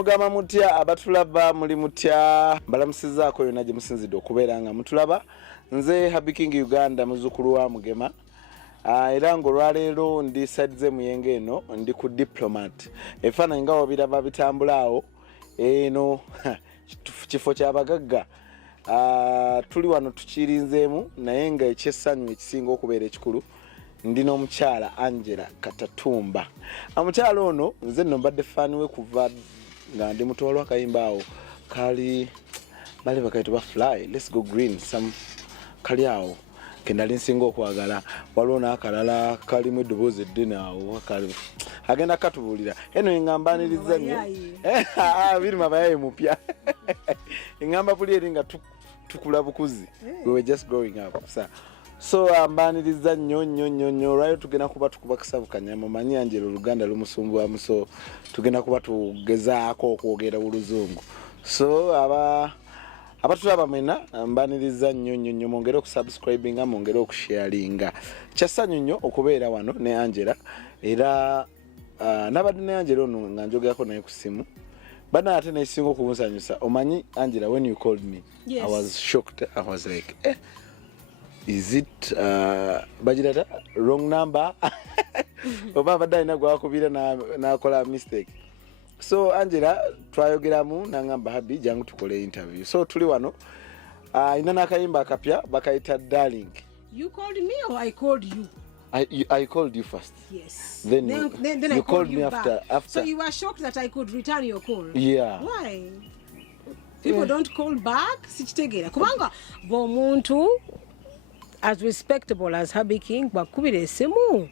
mugama mutya abatulaba muli mutya mbalamusizaako yonna gye musinzidde okubeera nga mutulaba nze Happy King Uganda muzukulu wa Mugema era ng'olwaleero ndi sadize muyenge eno ndi ku diplomat efaananyi nga wabiraba bitambula awo eno kifo ky'abagagga tuli wano tukirinzeemu naye nga ekyessanyu ekisinga okubeera ekikulu ndi n'omukyala Angella Katatumba. Omukyala ono nze nno mbadde faani we kuva nga ndi mutoolwa kayimba awo kali bali bakaita ba fly let's go green some kali awo kendali nsinga okwagala waliwo n'akalala kalimu eddoboozi eddene awo kali agenda katubulira eno eŋŋambaniriza nnyo birima bayaye mupya eŋŋamba buli eri nga tukula bukuzi we were just growing up so ambaniriza nnyo lwayo tugenda kuba tukuba kisabukanya mumanyi Angella Oluganda lumusumbuwamu so tugenda kuba tugezaako okwogera Oluzungu so abatulaba mwena mbaniriza nnyo mwongere okusubscribinga mwongere okusharinga kyassanyu nnyo okubeera wano ne Angella era nabadde ne Angella ono nga njogerako naye ku ssimu bana ate nekisinga okunsanyusa omanyi Angella when you called me yes. I was shocked. I was like is it bajirata wrong number oba badde alina gwakubira nakola mistake so Angella twayogeramu nangamba Happy jangu tukole interview so tuli wano ina nakayimba akapya bakaita darling. You called me or I called you? I called you first. Yes. Then you I called me after. After. So you were shocked that I could return your call? Yeah. Why? People don't call back? Sichitegera. Kubanga bomuntu as respectable as Happy King bakubire esimu.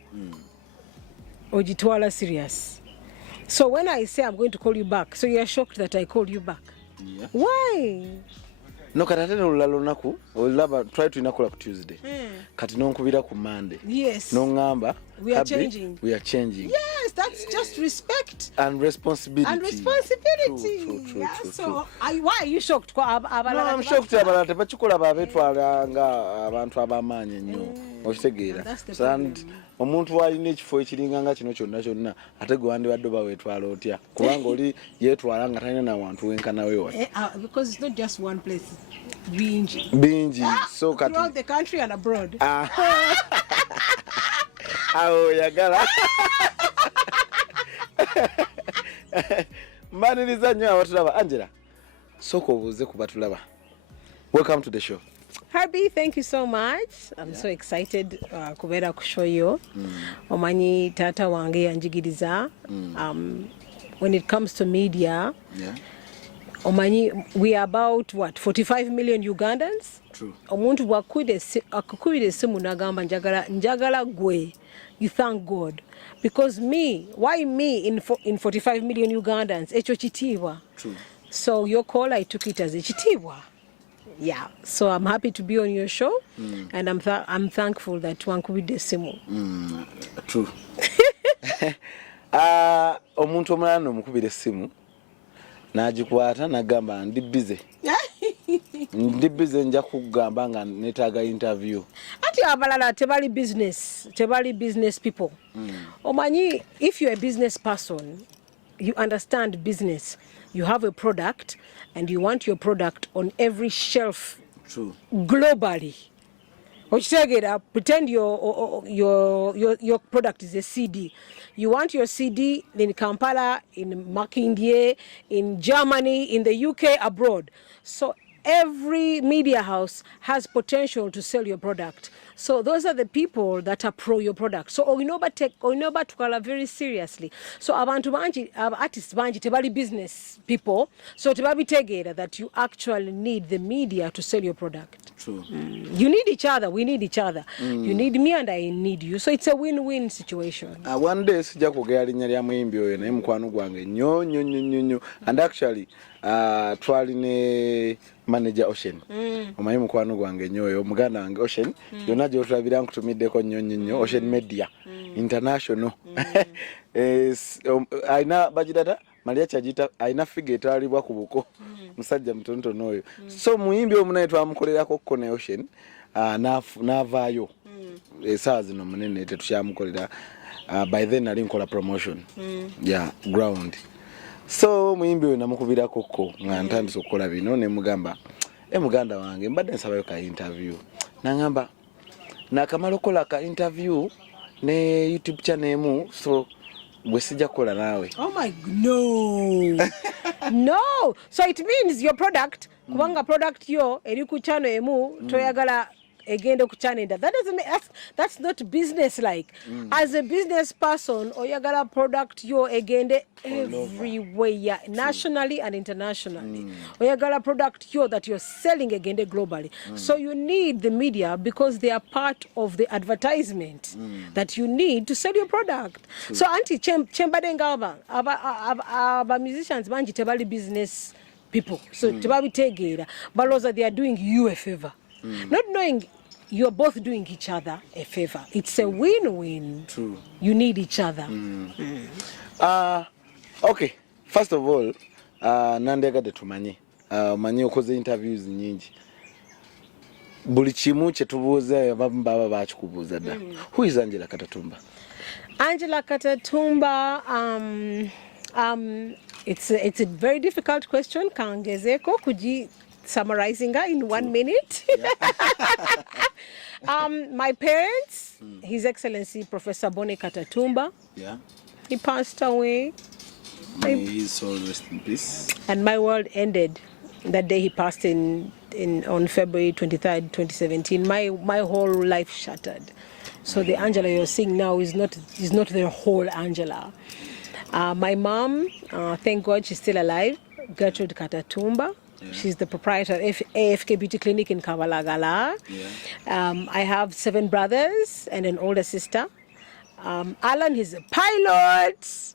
Ojitwala serious. So when I say I'm going to call you back, so you are shocked that I called you back? Yeah. Why? No katatene olulalo naku olaba try to inakola ku Tuesday kati nonkubira ku Monday yes no ngamba we are changing yes that's just respect and responsibility true. Yeah, so why are you shocked kwa abalala? No, I'm shocked abalala tebakikola babetwala nga abantu abamaanyi nnyo okitegeera and omuntu alina ekifo ekiringa nga kino kyonna ate gwe wandibadde bawetwala otya kubanga oli yeetwala nga talina nawantu wenkanawe wati because it's not just one place bingi so kati throughout the country and abroad awo yagala mbaniriza nnyo abatulaba Angella sooka obuuze ku batulaba. Welcome to the show. Happy, thank you so much. I'm so excited kubera kushoyo. Omanyi tata wange yanjigiriza. When it comes to media, omanyi we are about what 45 million Ugandans. True. Omuntu akukubira esimu nagamba njagala gwe. You thank God because why me in 45 million Ugandans? Echo chitiwa. True. So your call, I took it as a chitiwa. Yeah, so I'm happy to be on your show, and I'm thankful that wankubide simu. True. Omuntu omulala nomukubire simu nagikwata nagamba ndi busy nja kugamba nga netaaga interview. Ati abalala tebali business people. Omanyi, if you're a business person, you understand business. You have a product and you want your product on every shelf. True. Globally. Pretend your product is a CD. You want your CD in Kampala, in Makindye, in Germany, in the UK, abroad. So every media house has potential to sell your product. So those are the people that are pro your product. So oyinoba tukala very seriously. So abantu banji, artists banji tebali business people. So tebabi tegera that you actually need the media to sell your product. True. You need each other. We need each other. You need me and I need you. So it's a win-win situation. One day sijja kugera linnya lya muyimbi oyo naye mukwano gwange nnyo and actually twali ne manager Ocean. Omanyi mukwano gwange nnyo oyo muganda wange Ocean yonna gy'otulabira nkutumiddeko nnyo Ocean Media International. Aina bajidata Maria Chajita aina figure etwalibwa ku buko musajja mutontono oyo. So muyimbi omunaye twamukolerako Kone Ocean n'avaayo esaawa zino munene tetukyamukolera by then nali nkola promotion yeah ground So muyimbi we namukubirako ko nga ntandise okukola bino ne mugamba muganda wange mbadde nsabayo ka interview nangamba nakamala okukola ka interview ne YouTube channel emu so bwe sijja kukola naawe. Oh my no. No, so it means your product kubanga product yo eri ku channel emu toyagala egende ku channel that doesn't make that's not business like. As a business person oyagala product yo egende everywhere nationally and internationally. Oyagala product yo that you're selling egende globally. So you need the media because they are part of the advertisement that you need to sell your product. So anti chembade ngaba aba musicians banji tebali business people. So tebabitegera baloza they are doing you a favor. Not knowing you're both doing each other a favor. It's a win-win. True. You need each other. Okay. First of all, nandegadde tumanye. Manye okoze interviews nyingi. Buli kimu kye tubuuza baba bakikubuuza dda. Who is Angella Katatumba? Angella Katatumba, it's a very difficult question. Kangezeko kuji summarizing her in 1 minute. My parents, His Excellency Professor Bone Katatumba. Yeah. He passed away. May his soul rest in peace. And my world ended that day he passed on February 23rd, 2017. My whole life shattered. So the Angella you're seeing now is not the whole Angella. My mom, thank God she's still alive, Gertrude Katatumba. Yeah. She's the proprietor of AFK Beauty Clinic in Kabalagala. Yeah. I have 7 brothers and an older sister. Alan is a pilot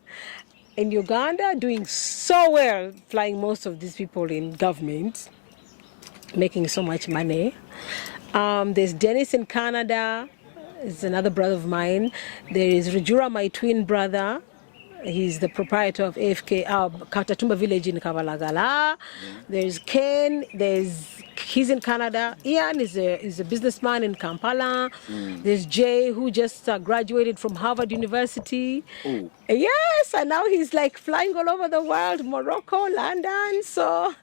in Uganda, doing so well, flying most of these people in government, making so much money. There's Dennis in Canada, is another brother of mine. There is Rujura, my twin brother. He's the proprietor of AFK Katatumba village in Kabalagala. Yeah. There's Ken. He's in Canada. Ian is a businessman in Kampala. There's Jay, who just graduated from Harvard University. Ooh. Yes, and now he's like flying all over the world, Morocco, London. So,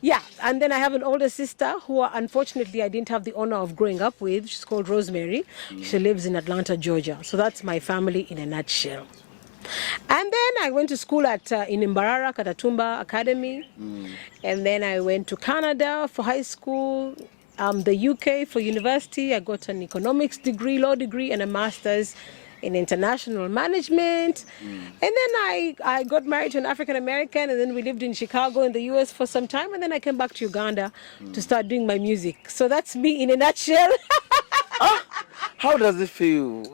yeah. And then I have an older sister who, unfortunately, I didn't have the honor of growing up with. She's called Rosemary. She lives in Atlanta, Georgia. So that's my family in a nutshell. And then I went to school in Imbarara, Katatumba Academy. And then I went to Canada for high school, the UK for university. I got an economics degree, law degree, and a master's in international management. And then I got married to an African American, and then we lived in Chicago in the US for some time. And then I came back to Uganda to start doing my music. So that's me in a nutshell. How does it feel?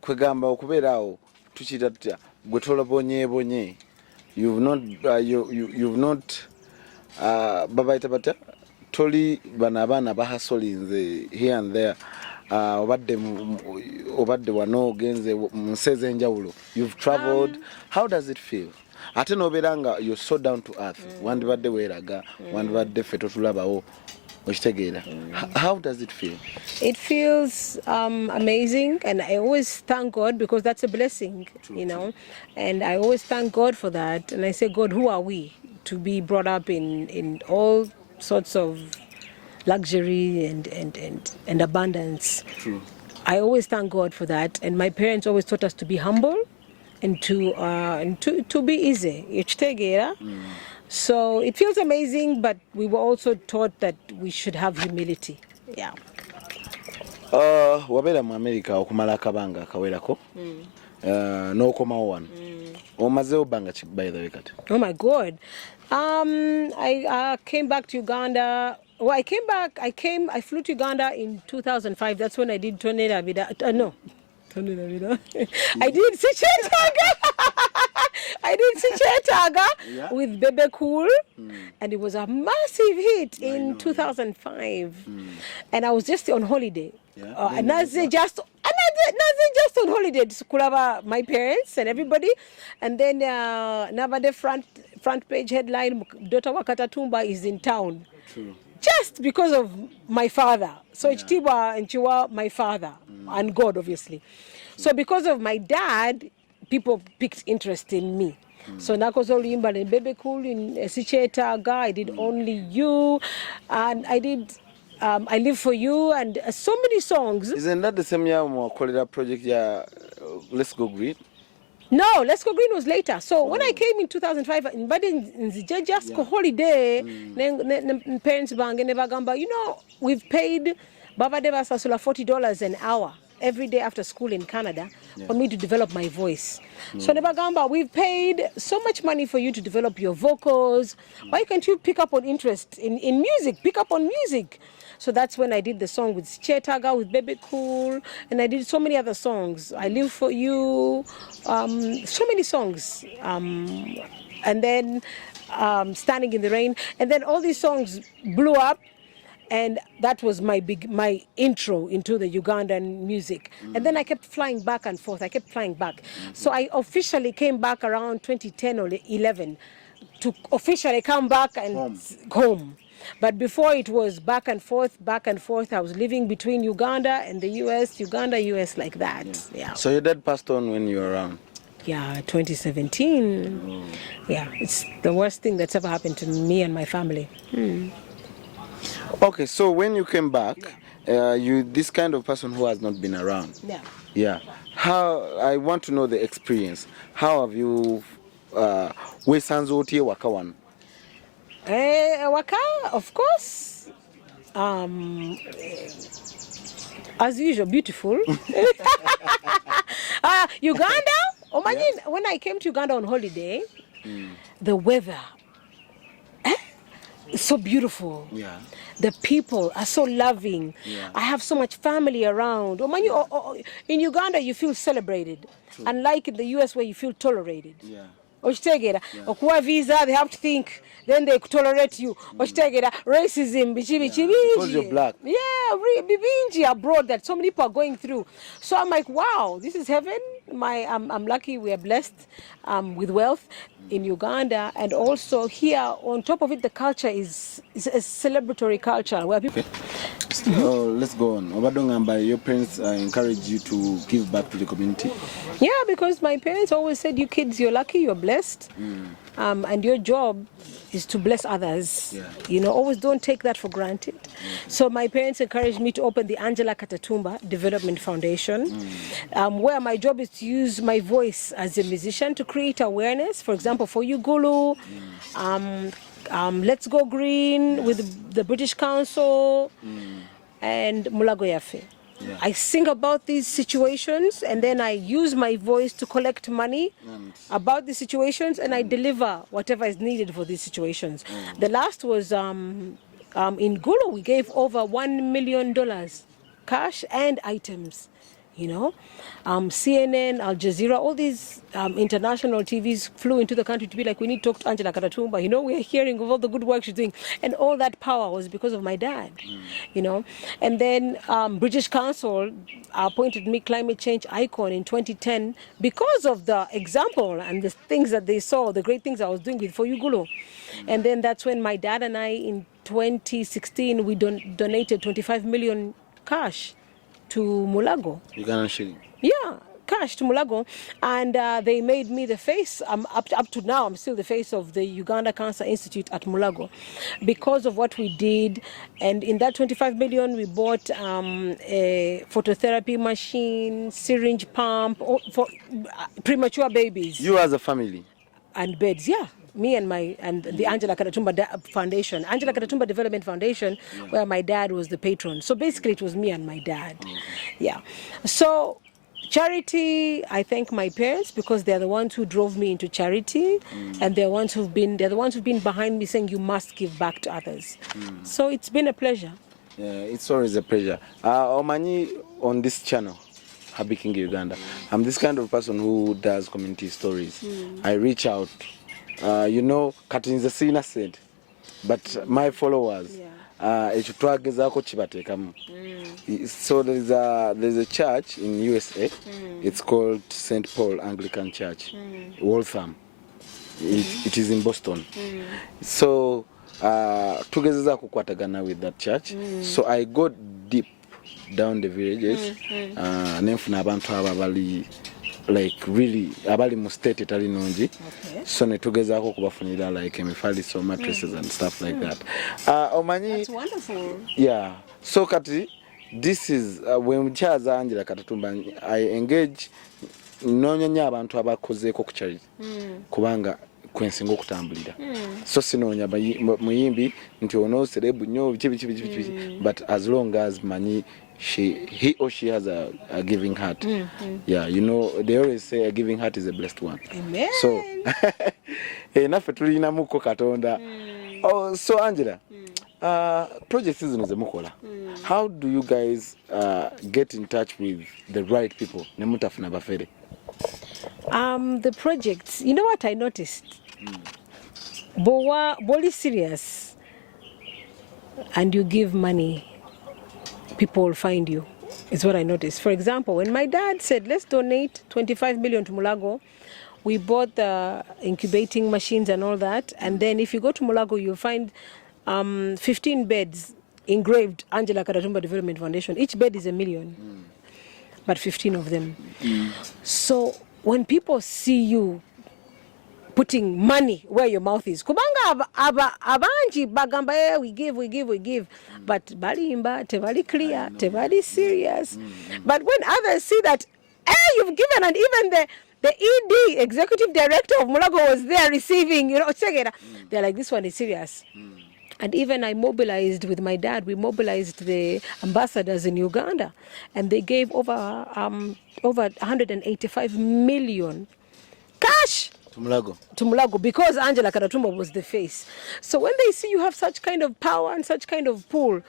Kwegamba okubeerawo tuchita tutya gwetola bonye you've not babaita bata toli bana bahasolinze here and there obadde wano genze museze njawulo you've traveled. How does it feel ate noberanga you're so down to earth wandibadde weeraga wandibadde ffe totulabawo okitegeera? How does it feel? It feels amazing, and I always thank God because that's a blessing. True, you know, and I always thank God for that. And I say, God, who are we to be brought up in all sorts of luxury and abundance? True. I always thank God for that, and my parents always taught us to be humble and to be easy. Okitegeera? So it feels amazing, but we were also taught that we should have humility. Yeah. Wabera mu America okumala akabanga akawerako. N'okomawo wano. Omazeewo bbanga ki by the way kati? Oh my God. I came back to Uganda. Well, I flew to Uganda in 2005. That's when I did Tonera Vida. No. Tonera Vida. I did Sichetaga. I did Sichetaga with Bebe Cool, and it was a massive hit in 2005. And I was just on holiday. And Naze just on holiday to Kulaba, my parents and everybody. And then Navade front page headline, Dr. Katatumba is in town. True. Just because of my father. So Chitiba and Chiwa, my father, and God, obviously. So because of my dad, people picked interest in me. So nakoze oluyimba ne Bebe Cool in Sichetaga, I did Only You, and I did I Live For You, and so many songs. Isn't that the same year mwakolera project ya Let's Go Green? No, Let's Go Green was later. So when I came in 2005, in just holiday, parents bange ne bagamba, you know, we've paid Baba Deva Sasula $40 an hour every day after school in Canada for me to develop my voice. So ne bagamba, we've paid so much money for you to develop your vocals. Why can't you pick up on interest in music? Pick up on music. So that's when I did the song with Chetaga, with Bebe Cool, and I did so many other songs. I Live For You, so many songs. And then Standing in the Rain. And then all these songs blew up, and that was my intro into the Ugandan music. And then I kept flying back and forth. I kept flying back. So I officially came back around 2010 or 11 to officially come back and home. But before it was back and forth, back and forth. I was living between Uganda and the US, Uganda, US, like that. Yeah. So your dad passed on when you were around? Yeah, 2017. Yeah, it's the worst thing that's ever happened to me and my family. Okay, so when you came back, you this kind of person who has not been around. Yeah. Yeah. How I want to know the experience. How have you wesanze otie wakawan? Waka, of course. As usual, beautiful. Uganda, when I came to Uganda on holiday, the weather is so beautiful. Yeah. The people are so loving. Yeah. I have so much family around. In Uganda, you feel celebrated. Unlike in the US where you feel tolerated. Yeah. Ochitegera okuwa visa, they have to think, then they tolerate you. Ochitegera racism, Because you're black. Yeah, bibinji abroad that so many people are going through. So I'm like, wow, this is heaven. I'm lucky we are blessed with wealth in Uganda, and also here on top of it, the culture is a celebratory culture where people. So let's go on. Obadongamba, your parents encourage you to give back to the community? Yeah, because my parents always said, you kids, you're lucky, you're blessed, and your job is to bless others. Yeah. You know, always don't take that for granted. So my parents encouraged me to open the Angella Katatumba Development Foundation, where my job is to use my voice as a musician to create awareness. For example, for Ugulu, Let's Go Green with the British Council, and Mulago Yafe. Yeah. I sing about these situations, and then I use my voice to collect money about the situations, and I deliver whatever is needed for these situations. The last was in Gulu. We gave over $1 million cash and items. You know, CNN, Al Jazeera, all these international TVs flew into the country to be like, we need to talk to Angella Katatumba. You know, we're hearing of all the good work she's doing. And all that power was because of my dad, you know. And then British Council appointed me climate change icon in 2010 because of the example and the things that they saw, the great things I was doing with For Ugulu. And then that's when my dad and I, in 2016, we donated 25 million cash to Mulago. Ugandan shilling? Yeah, cash to Mulago. And they made me the face. Up to now, I'm still the face of the Uganda Cancer Institute at Mulago because of what we did. And in that 25 million, we bought a phototherapy machine, syringe pump for premature babies. You as a family? And beds, yeah. Me and the Angella Katatumba Foundation, Angella Katatumba Development Foundation, where my dad was the patron. So basically, it was me and my dad. Yeah. So charity, I thank my parents because they're the ones who drove me into charity, and they're the ones who've been behind me saying you must give back to others. So it's been a pleasure. Yeah, it's always a pleasure. Omanyi, on this channel, Happy King Uganda, I'm this kind of person who does community stories. I reach out. You know, Katinze Sina said, but my followers, so there's a church in USA. It's called St. Paul Anglican Church, Waltham. It is in Boston. So together kukwatagana with that church. So I go deep down the villages. Nemfuna abantu ababali like really abali mu state etali nungi. Okay. So netugezaako kubafunira like emifaliso mattresses and stuff like that. Omanyi. That's wonderful. Yeah. So kati this is when mukyaza Angella Katatumba I engage nonyonya abantu abakozeeko ku charity kubanga kwensinga okutambulira. So sinoonya muyimbi nti ono serebu nnyo biki but as long as manyi he or she has a giving heart. Yeah, you know they always say a giving heart is a blessed one. Amen. So naffe tulinamuko Katonda. Oh, so Angella, project zino ze mukola, how do you guys get in touch with the right people ne mutafuna bafere? The projects, you know what I noticed? Boli serious and you give money, people will find you, is what I noticed. For example, when my dad said, let's donate 25 million to Mulago, we bought the incubating machines and all that. And then if you go to Mulago, you'll find 15 beds engraved Angella Katatumba Development Foundation. Each bed is $1 million, but 15 of them. So when people see you putting money where your mouth is, kubanga abanji bagamba we give, but balimba tebali clear, tebali serious. But when others see that you've given, and even the ED, executive director of Mulago, was there receiving, they're like, this one is serious. And even I mobilized with my dad, we mobilized the ambassadors in Uganda, and they gave over 185 million cash To Mulago, because Angella Katatumba was the face. So when they see you have such kind of power and such kind of pull,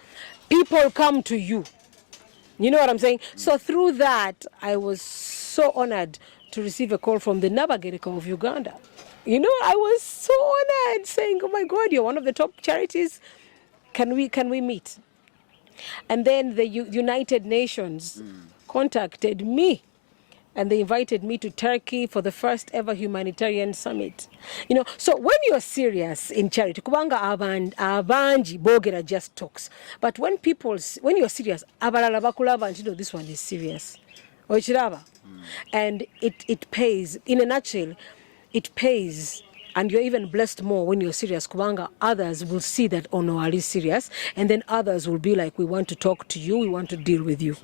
people come to you. You know what I'm saying? So through that, I was so honored to receive a call from the Nabagereka of Uganda. You know, I was so honored, saying, oh my God, you're one of the top charities. Can we meet? And then the United Nations contacted me, and they invited me to Turkey for the first ever humanitarian summit. You know, so when you're serious in charity, kubanga abanji bogera just talks. But when you're serious, abalala bakulaba, you know, this one is serious. And it pays. In a nutshell, it pays, and you're even blessed more when you're serious. Kubanga others will see that, oh no, Ali is serious, and then others will be like, we want to talk to you, we want to deal with you.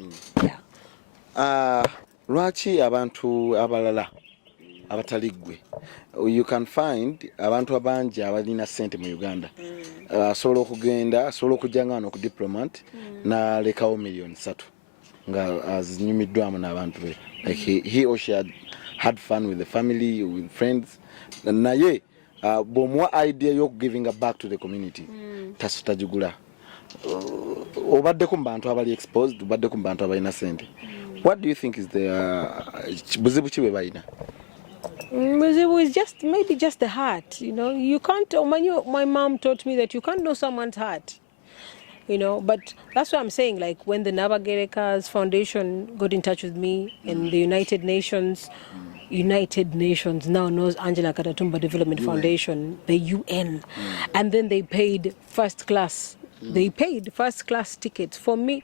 Yeah. Lwaki abantu abalala abatali ggwe, you can find abantu abangi abalina ssente mu Uganda asobola okugenda, asobola okujja nga wano ku diplomat n'alekawo million 3 nga azinyumiddwamu n'abantu be, like he or she had fun with the family, with friends, naye bw'omuwa idea y'oku giving back to the community tasitagigula. Obadde ku bantu abali exposed, obadde ku bantu abalina ssente. What do you think is the buzibu ki bwe balina? Buzibu is maybe just the heart. You know, you can't. My mom taught me that you can't know someone's heart. You know, but that's what I'm saying. Like when the Nabagereka's Foundation got in touch with me, and the United Nations now knows Angella Katatumba Development Foundation, the UN, and then they paid first class. They paid first class tickets for me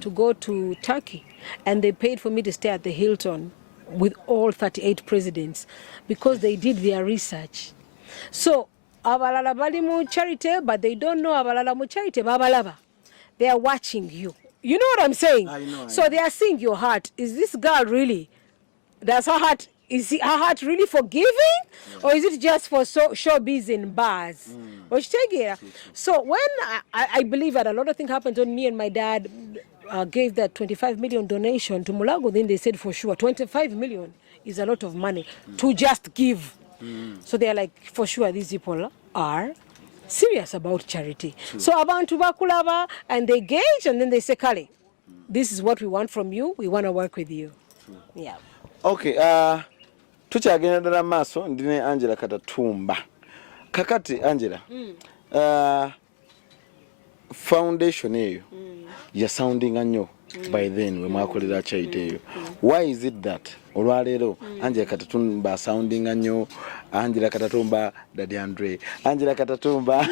to go to Turkey, and they paid for me to stay at the Hilton with all 38 presidents because they did their research. So abalala bali mu charity, but they don't know abalala mu charity babalaba. They are watching you. You know what I'm saying? I know. So they are seeing your heart. Is this girl really? Does her heart? Is her heart really forgiving, or is it just for showbiz in bars? So when I believe that a lot of things happened when me and my dad gave that 25 million donation to Mulago, then they said for sure 25 million is a lot of money to just give. So they are like, for sure these people are serious about charity. So abantu bakulaba, and they gauge, and then they say, Kale, this is what we want from you. We want to work with you. Yeah. Okay. Tukyagenda ddala maaso ndine Angella Katatumba. Kakati Angella, foundation eyo yasoundinga nnyo by then we mwakolera charity eyo. Why is it that olwaleero Angella Katatumba soundinga nnyo, Angella Katatumba Dady Andre, Angella Katatumba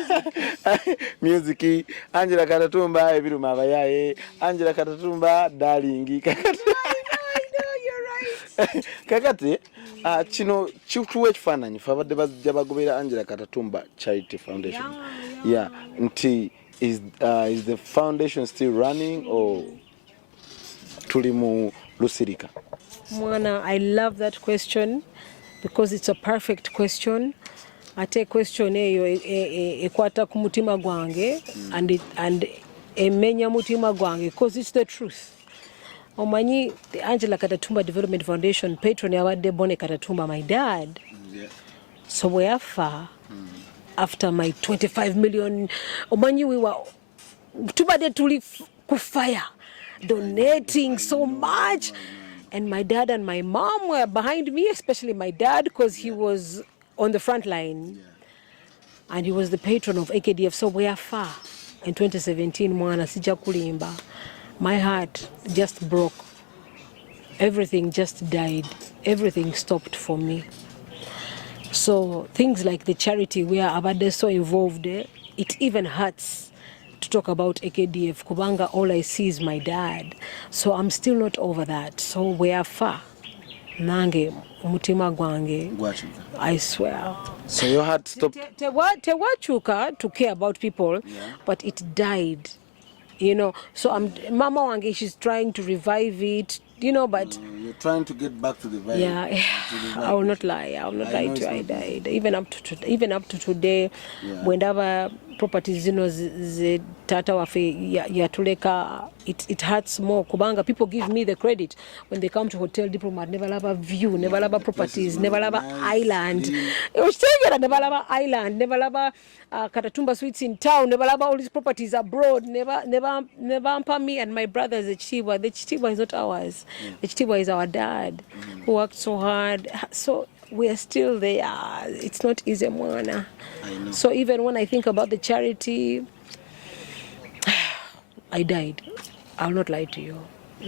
music, Angella Katatumba ebiruma abayaye, Angella Katatumba darling? I know, you're right. kakati kino kituwa ekifaananyi fe abadde bajja bagobera Angella Katatumba Charity Foundation. Yeah. Nti is the foundation still running or tuli mu lusirika? Mwana, I love that question because it's a perfect question. Ate question eyo ekwata ku mutima gwange and emenya mutima gwange because it's the truth. Omanyi, the Angella Katatumba Development Foundation patron yabadde Bone Katatumba, my dad. Yeah. So we are far after my 25 million. Omanyi, we were tubade tuli ku fire, donating so much. And my dad and my mom were behind me, especially my dad, because he was on the front line. And he was the patron of AKDF. So we are far. In 2017, mwana sija kulimba. My heart just broke. Everything just died. Everything stopped for me. So things like the charity where Abade so involved, it even hurts to talk about AKDF. Kubanga, all I see is my dad. So I'm still not over that. So we are far. Nange, umutima gwange. I swear. So your heart stopped? Tewachuka to care about people, but it died. You know, so Mama Wange, she's trying to revive it, you know, but... you're trying to get back to the vibe. Yeah, I will not lie. I will not lie to you. I died. Even up to today, whenever properties, you know, the tata wafe yatuleka, it hurts more. Kubanga, people give me the credit when they come to Hotel Diplomat. Never have a view, never have a properties, never have an island. Never have an island, never have a Katatumba Suites in town, never have all these properties abroad, never hamper me and my brothers, the Chitiba. The Chitiba is not ours. The Chitiba is our dad, who worked so hard. So we are still there. It's not easy, mwana. So even when I think about the charity, I died. I'll not lie to you.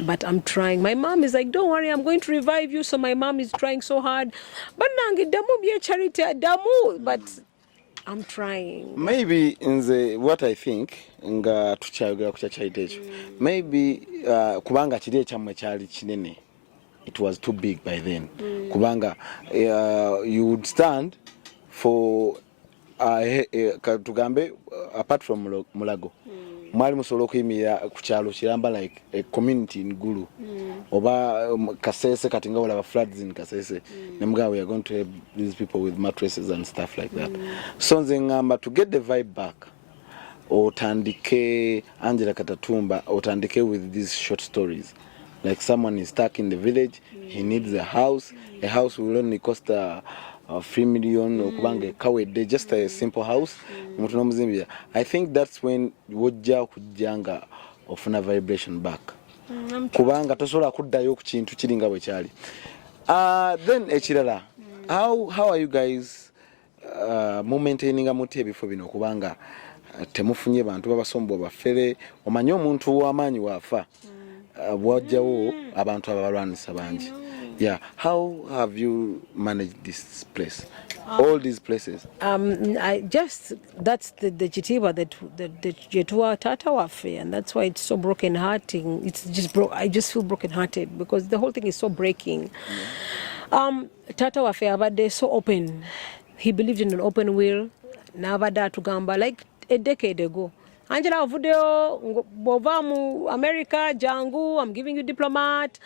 But I'm trying. My mom is like, don't worry, I'm going to revive you. So my mom is trying so hard. But nangi damu biya charity damu. But I'm trying. Maybe in the what I think nga tuchayogera ku charity echo. Maybe kubanga kiri ekyamwe kyali kinene. It was too big by then. Kubanga you would stand for tugambe apart from Mulago. Mwali musobola okuyimira ku kyalo kiramba like a community in Gulu. Oba Kasese kati nga wala floods in Kasese. Nemga we are going to help these people with mattresses and stuff like that. So nze ngamba to get the vibe back. Otandike Angella Katatumba, otandike with these short stories. Like someone is stuck in the village, he needs a house. A house will only cost 3 million okubange kawedde, just a simple house. I think that's when wojja kujjanga ofuna vibration back. Kubanga tosobola kuddayo ku kintu kiringa bwe kyali. Then ekirala, how are you guys maintaining muti ebifo bino kubanga temufunye bantu babasombo bafere omanyi omuntu w'amaanyi waafa bwajjawo abantu abalwanisa bangi. Yeah, how have you managed this place? All these places? That's the Chitiba that Jetua Tata Wafe, and that's why it's so broken-hearted. It's just I just feel broken-hearted because the whole thing is so breaking. Tata Wafe abade so open. He believed in an open will. Nabada tugamba like a decade ago. Angella Vudio Bovamu America Jangu, I'm giving you diplomat.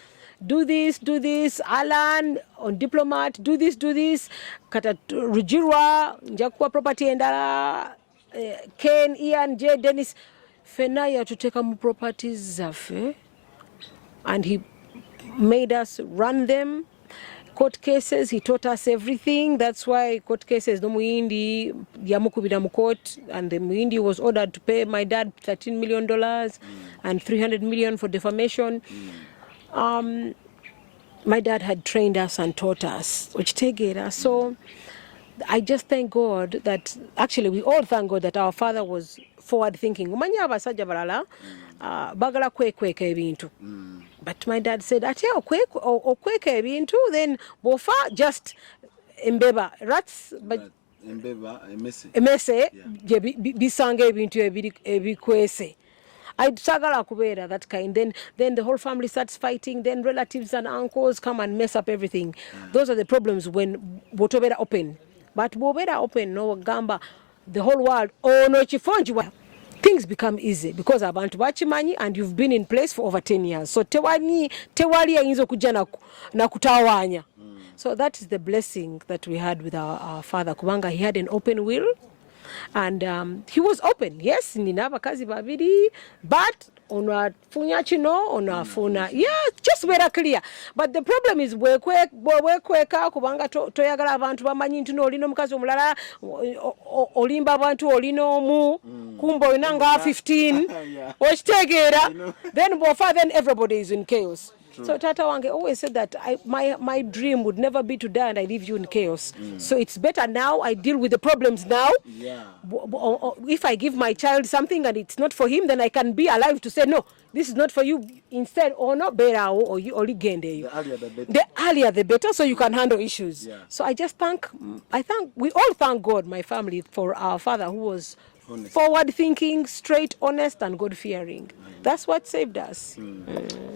Do this, Alan on diplomat, do this, Kata Rujirwa, Njakwa property endala, Ken, Ian, J, Dennis, Fenaya to take mu properties zafe, and he made us run them. Court cases, he taught us everything. That's why court cases, no muindi, yamukubida mu court, and the muindi was ordered to pay my dad $13 million and $300 million for defamation. My dad had trained us and taught us, which take it. So I just thank God that, actually we all thank God that our father was forward thinking. Umanya abasajja balala bagala kweka ebintu. But my dad said, ate okweka ebintu, then bofa just embeba rats, but emese je bisanga ebintu ebikwese. I sagala kubera that kind. Then the whole family starts fighting. Then relatives and uncles come and mess up everything. Those are the problems when botobera open. But bobera open no gamba the whole world. Oh no chifonji. Things become easy because abantu bachimanyi and you've been in place for over 10 years. So tewali ayinza kuja na kutawanya. So that is the blessing that we had with our father kubanga. He had an open will and he was open. Yes, nina bakazi babiri, but unafunya chino unafuna. Yeah, just very clear. But the problem is wekweka kubanga toyagala abantu bamanyi nti no olino mukazi omulala olimba abantu olino mu kumbo inanga 15 okitegeera then bofa then everybody is in chaos. True. So Tata Wange always said that my dream would never be to die and I leave you in chaos. So it's better now I deal with the problems now. Yeah. If I give my child something and it's not for him, then I can be alive to say, no, this is not for you. Instead, or not better, or you only gain the earlier the better. The earlier the better, so you can handle issues. Yeah. So I thank, we all thank God, my family, for our father who was honest, forward-thinking, straight, honest, and God-fearing. That's what saved us.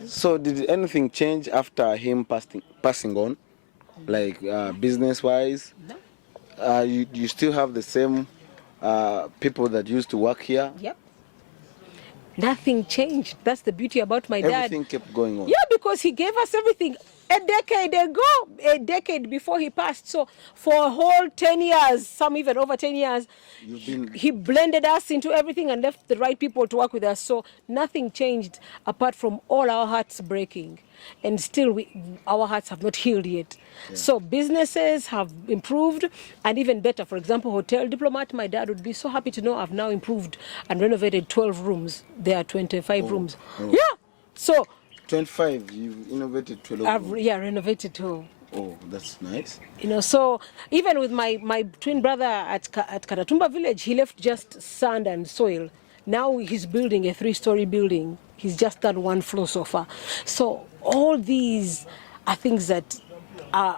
So did anything change after him passing on, like business-wise? No. You still have the same people that used to work here? Yep. Nothing changed. That's the beauty about my dad. Everything kept going on. Yeah, because he gave us everything. A decade ago, a decade before he passed. So for a whole 10 years, some even over 10 years, he blended us into everything and left the right people to work with us. So nothing changed apart from all our hearts breaking. And still, our hearts have not healed yet. Yeah. So businesses have improved and even better. For example, Hotel Diplomat, my dad would be so happy to know I've now improved and renovated 12 rooms. There are 25 rooms. Oh. Yeah. So 25, you've innovated 12 rooms. Yeah, renovated 12. Oh, that's nice. You know, so even with my twin brother at Katatumba village, he left just sand and soil. Now he's building a 3-story building. He's just done 1 floor so far. So all these are things that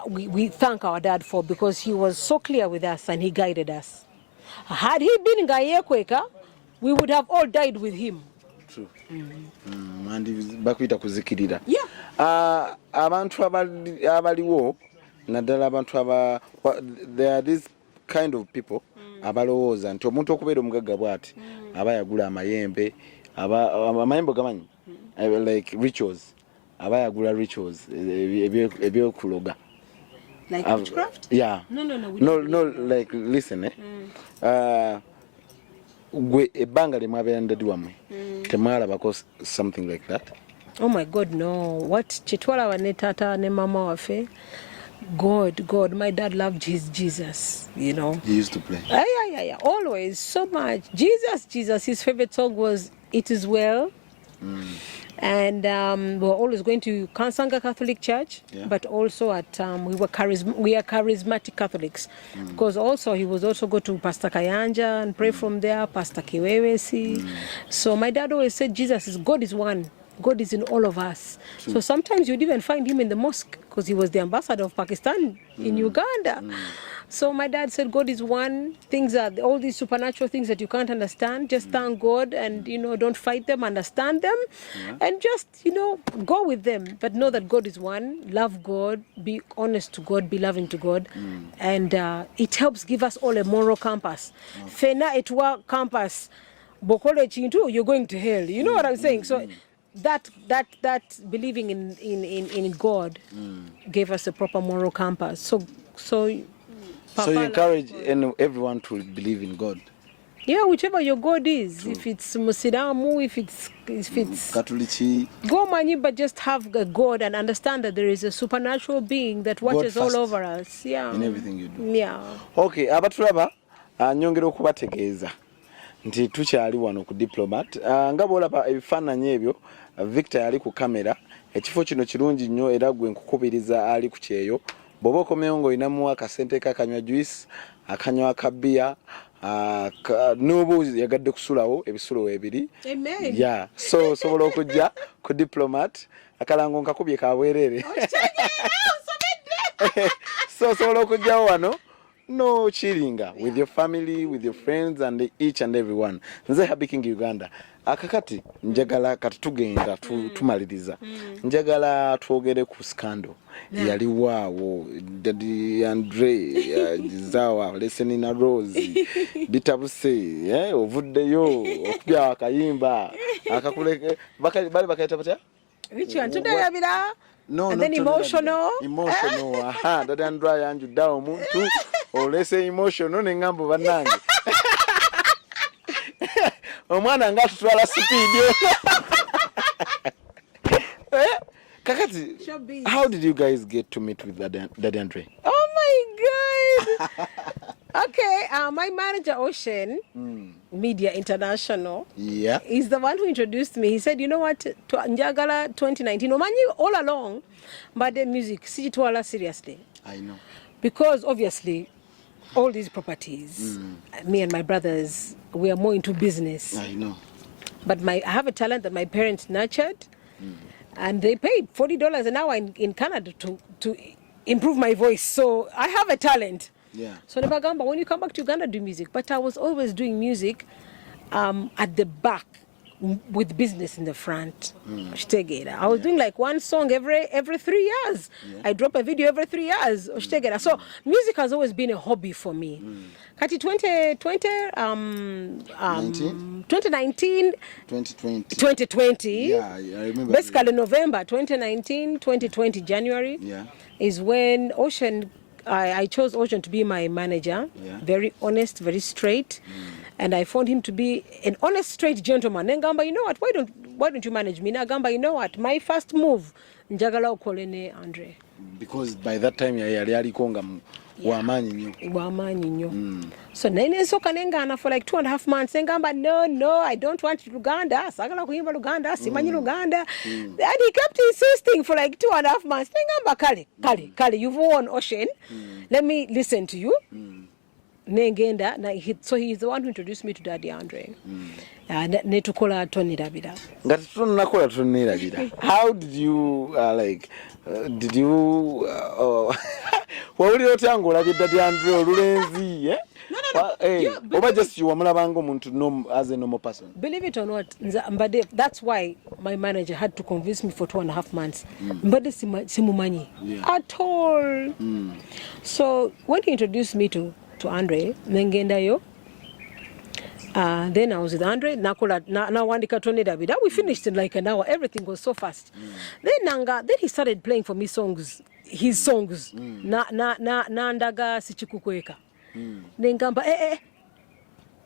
we thank our dad for because he was so clear with us and he guided us. Had he been Ngayekweka, we would have all died with him. True. And bakwita kuzikirira. Yeah. Abantu abaliwo nadala abantu there are these kind of people abalowooza nti omuntu okubeera omugagga bwati aba yagula amayembe amayembe gamanyi like rituals aba yagula rituals ebyokuloga. Like witchcraft? Yeah. No, like listen gwe ebbanga limwabeera ndadi wammwe temwalabako something like that? Oh my God, no. What chitwala ne tata ne mama wafe? God, my dad loved his Jesus, you know. He used to play. Yeah, always, so much. Jesus, his favorite song was It Is Well. And we were always going to Kansanga Catholic Church, but also at we are charismatic Catholics, because also he was also go to Pastor Kayanja and pray from there, Pastor Kiwewesi. So my dad always said God is one. God is in all of us. True. So sometimes you'd even find him in the mosque because he was the ambassador of Pakistan in Uganda. So my dad said God is one. Things are all these supernatural things that you can't understand. Just thank God and don't fight them, understand them, and just go with them. But know that God is one. Love God. Be honest to God. Be loving to God, and it helps give us all a moral compass. Fena etwa compass. Bokole chintu, you're going to hell. You know what I'm saying? So. That believing in God gave us a proper moral compass. So you encourage everyone to believe in God. Yeah, whichever your God is. True. If it's Muslimu, if it's Catholic, go mani, but just have a God and understand that there is a supernatural being that watches all over us. Yeah. In everything you do. Yeah. Okay, abatulaba nyongera okubategeeza nti tukyali wano ku Diplomat nga bwolaba ebifaananyi ebyo Victor yali ku kamera ekifo kino kirungi nnyo era gwe nkukubiriza ali ku kyeyo bw'oba okomeyo ng'olinamu akasente kakanywa juice akanywa akabiya n'oba yagadde kusulawo ebisulo ebiri. Amen. Yeah. So sobola okujja ku Diplomat akalango nkakubye kabwerere. So sobola okujjawo wano no chilling with your family, with your friends and each and everyone. Nze Happy King Uganda. Akakati njagala katugenda tumaliriza. Njagala twogere ku scandal. Yali waawo Dady Andre Zawa listening na Rose bitabuse ovuddeyo okubya akayimba akakuleke bali bakaita batya which one tudayabira no and then emotional aha Dady Andre yanju dawo muntu olese emotional nengambo banange omwana ngatutwala speed Kakati, how did you guys get to meet with Dady Andre? Oh my God! Okay, my manager Ocean Media International, is the one who introduced me. He said, "You know what, Njagala 2019, Omanyi all along, but the music, sijitwala seriously." I know. Because obviously, all these properties, me and my brothers, we are more into business. I know. But I have a talent that my parents nurtured. And they paid $40 an hour in Canada to improve my voice. So I have a talent. Yeah. So Nebagamba, when you come back to Uganda, do music. But I was always doing music at the back with business in the front. I was doing like one song every 3 years. I drop a video every 3 years. So music has always been a hobby for me. Kati 2019, 2020. Yeah, I remember. Basically November 2019, 2020 January is when Ocean, I chose Ocean to be my manager. Very honest, very straight. And I found him to be an honest, straight gentleman. Nengamba, you know what? Why don't you manage me? Nagamba, you know what? My first move, njagala okolene Andre. Because by that time yali alikonga wamanyi nyo. So nene soka nengana for like 2.5 months. Nengamba, no, I don't want Luganda. Sagala kuimba Luganda, simanyi Luganda. And he kept insisting for like 2.5 months. Nengamba, Kale, you've won Ocean. Let me listen to you. Negenda, so he's the one who introduced me to Dady Andre. Netukola tonirabira. Ngati tunakola tonirabira. How did you did you wawuli otangola Dady Andre olulenzi No. Oba just you wamulabango muntu as a normal person. Believe it or not, Mbade, that's why my manager had to convince me for 2.5 months. Mbade simumanyi at all. So when he introduced me to Andre, nengenda yo. Then I was with Andre. Nawandika Tony David. We finished in like an hour. Everything was so fast. Then he started playing for me songs, his songs. Nandaga Sichikukweka. Nengamba,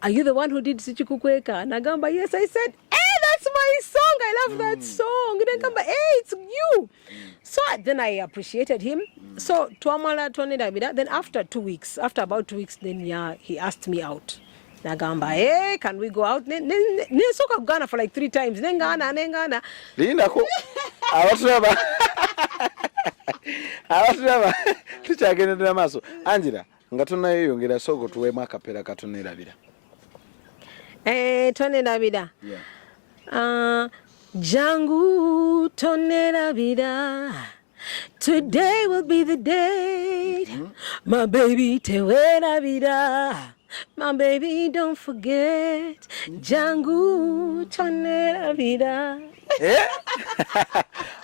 are you the one who did Sichikukweka? Nagamba, yes. I said, that's my song. I love that song. Nengamba, it's you. So then I appreciated him. So Tuamala Tony David. Then after about 2 weeks, then he asked me out. Nagamba, can we go out? Soka Ghana for like 3 times. Nengana. Linda ko. Awatraba. Tuchagenda na maso. Angela, ngatuna yongera soko tuwe makapera katone labira. Tone labira. Jangu tone labira. Today will be the day. My baby tewe labira. My baby, don't forget, Jangu Chane Vida.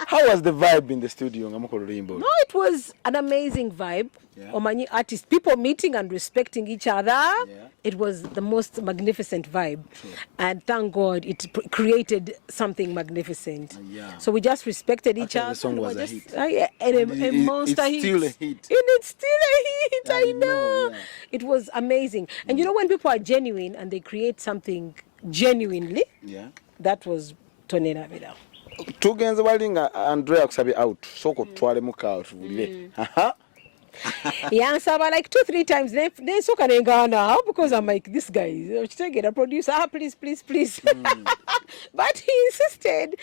How was the vibe in the studio? No, it was an amazing vibe. Omanyi artists, people meeting and respecting each other. It was the most magnificent vibe. And thank God it created something magnificent. So we just respected each other. The song was a hit. A monster hit. It's still a hit. And it's still a hit, I know. It was amazing. And you know when people are genuine and they create something genuinely, that was Tony Navida. Tugenze walinga Andrea kusabi out. Soko twale muka out. Nsaba like 2-3 times. Then soka nengana because I'm like, this guy, take it, a producer, please. But he insisted.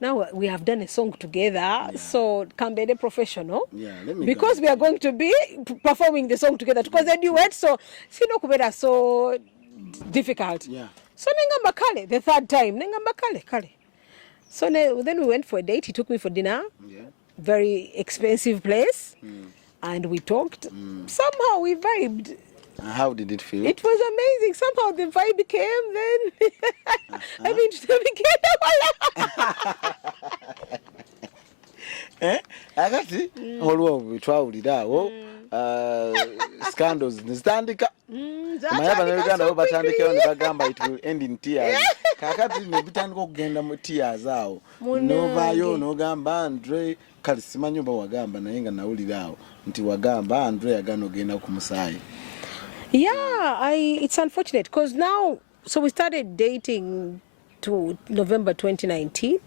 Now we have done a song together, so Kambede professional. Because we are going to be performing the song together. Because they duet, so sino kubera so difficult. So nengamba kale, the 3rd time, nengamba kale. So then we went for a date. He took me for dinner. Very expensive place. and we talked. Somehow we vibed. How did it feel? It was amazing. Somehow the vibe came then. I mean, Akati olwo twawulirawo scandals nezitandika mayaba n'Uganda bo batandikewo ne bagamba it will end in tears. Kakati ne bitandika okugenda mu tears awo novaayo n'ogamba Andre kale simanyi oba wagamba naye nga nawuliraawo nti wagamba Andre yagana ogenda ku musaayi. Yeah, it's unfortunate because now, so we started dating to November 2019,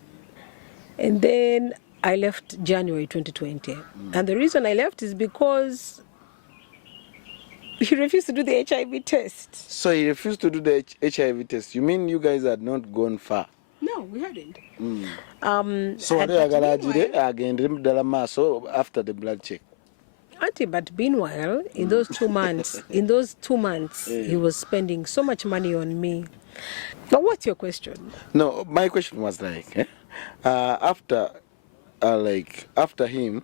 and then I left January 2020. And the reason I left is because he refused to do the HIV test. So he refused to do the HIV test. You mean you guys had not gone far? No, we hadn't. So after the blood check. Auntie, but meanwhile, in those 2 months, he was spending so much money on me. But what's your question? No, my question was after him,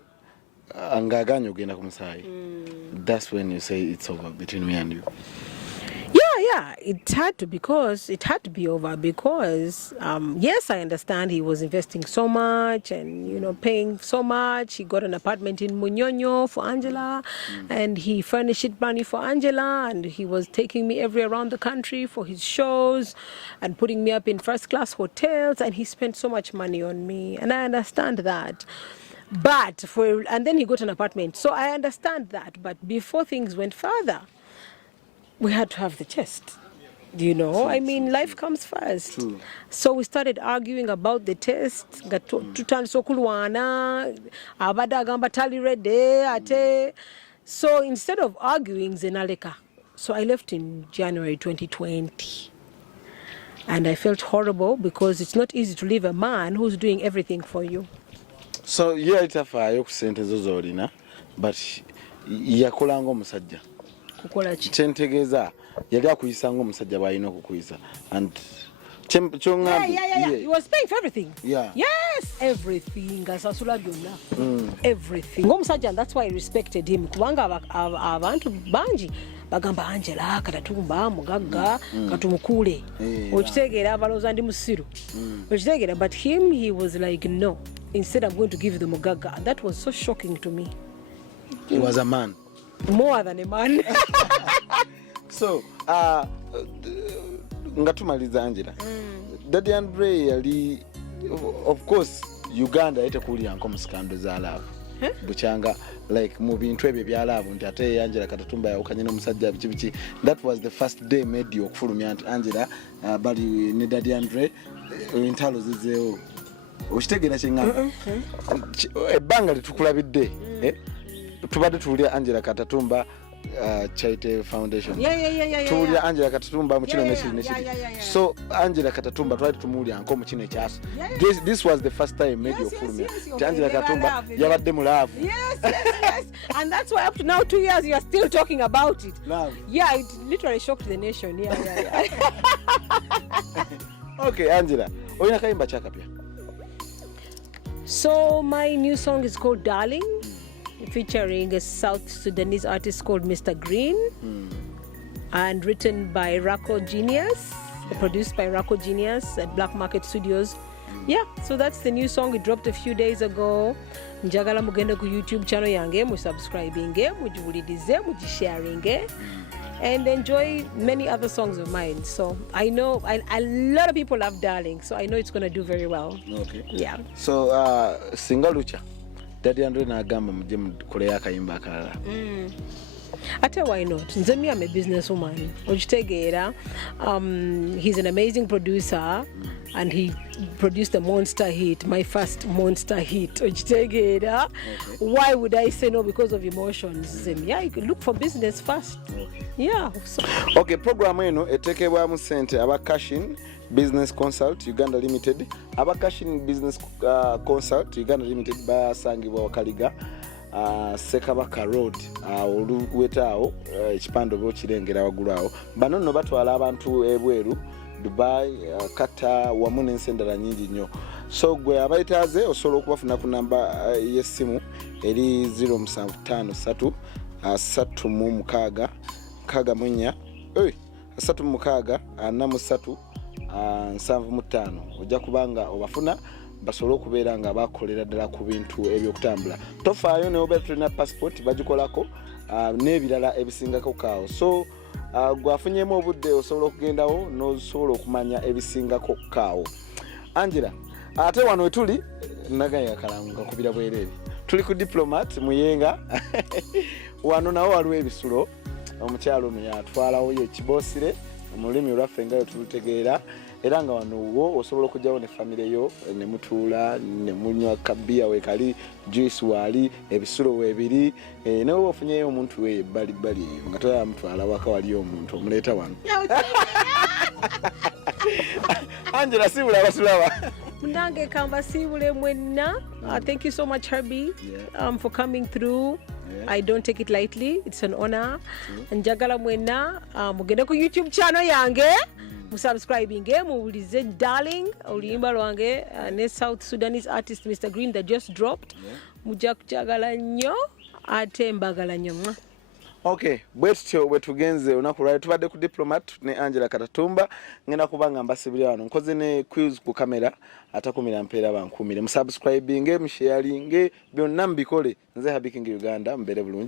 angaganyo genda kumusai. That's when you say it's over between me and you. Yeah, it had to be over because yes, I understand he was investing so much and paying so much. He got an apartment in Munyonyo for Angella, and he furnished money for Angella, and he was taking me everywhere around the country for his shows and putting me up in first-class hotels, and he spent so much money on me, and I understand that. And then he got an apartment, so I understand that. But before things went further, we had to have the test. I mean, life comes first. True. So we started arguing about the test. So instead of arguing, Zenaleka. So I left in January 2020. And I felt horrible because it's not easy to leave a man who's doing everything for you. So yaitafayo kusente zozolina, but yakolanga omusajja. Kyentegeeza yali akuyisa ng'omusajja bw'alina okukuyisa. And yeah. He was paying for everything. Yeah. Yes, everything. Asasula byonna. Everything. Ng'omusajja, and that's why I respected him. Kubanga abantu bangi bagamba Angella, Katatumba, mugagga, katumukule. Okitegeera abalooza ndi musiru. Okitegeera, but him, he was like, no. Instead, I'm going to give the mugagga. That was so shocking to me. He was a man. More than a man. So, ngatumaliza Angella. Dady Andre yali, of course, Uganda itakulianko mu scandal za love. Buchanga like mu bintu ebyo bya love nti ate Angella Katatumba yakanye n'omusajja bichi. That was the first day made you okufulumya Angella bali ne Dady Andre entalo zizeo. Okitegera kyengamba. Ebbanga litukulabidde. Tubadde tuwulira Angella Katatumba Charity Foundation. Yeah. Tuwulira Angella Katatumba mu kino nekiri. So Angella Katatumba twali tumuwulira nko mu kino ekyaso. This was the first time made your full me. Angella Katatumba yabadde mu love. Yes. And that's why up to now 2 years you are still talking about it. Love. Yeah, it literally shocked the nation. Yeah. Okay, Angella. Oyina kayimba kyakapya. So my new song is called Darling, featuring a South Sudanese artist called Mr. Green, and written by Rako Genius, produced by Rako Genius at Black Market Studios. Yeah, so that's the new song. It dropped a few days ago. Njagala mugende ku YouTube channel yange, mu subscribing, mujiwulirize, mujisharing, and enjoy many other songs of mine. So I know a lot of people love Darling, so I know it's going to do very well. Okay. Yeah. So singa lucha Dady Andre n'agamba mujje mukoleyo akayimba akalala. Ate why not? Nze me, I'm a businesswoman. Okitegeera, he's an amazing producer, and he produced a monster hit, my first monster hit. Okitegeera. Why would I say no because of emotions? Yeah, you could look for business first. Yeah. So. Okay, program eno etekebwamu sente aba Cashin Business Consult Uganda Limited. Aba Cashin Business Consult Uganda Limited basangibwa Wakaliga. Sekabaka Road oluwetaawo ekipande oba okirengera waggulu awo. Bano nno batwala abantu ebweru, Dubai, Qatar wamu n'ensi endala nnyingi nnyo. so gwe abayitaze osobola okubafuna ku namba y'essimu eri 0753 36 64 36 43 75 ojja kubanga obafuna basobola okubeera nga bakolera ddala ku bintu ebyokutambula. Tofaayo ne obeera tulina passport bagikolako n'ebirala ebisingako kaawo. So gwafunyemu obudde osobola okugendawo n'osobola okumanya ebisingako kaawo. Angela, ate wano wetuli nagaya kalangu kakubira bwereere. Tuli ku Diplomat Muyenga. Wano nawo waliwo ebisulo. Omukyalo ono yatwalawo ekibosire mu lulimi olwaffe nga tulutegeera. Era nga wano wo osobola okujjawo ne famire yo ne mutuula ne munywa kabiya wekali juice wali ebisulo webiri ne wo ofunyeyo omuntu we bali nga toya mutwala waka wali omuntu omuleeta wano. Angela sibula abatulaba. Munange kamba sibule mwenna. Thank you so much Herbie for coming through. I don't take it lightly. It's an honor. Njagala mwenna mugende ku YouTube channel yange. Subscribing mubulize darling oluyimba lwange ne South Sudanese artist Mr. Green that just dropped. Mujja kukyagala nnyo ate mbagala nnyo. Okay, bwetyo bwetugenze olunaku lwali tubadde ku Diplomat ne Angella Katatumba ngenda kubanga mbasibira wano nkoze ne quiz ku kamera atakumira mpeera bankumire musubscribing musharing byonna mbikole nze Habiking Uganda mbere bulungi.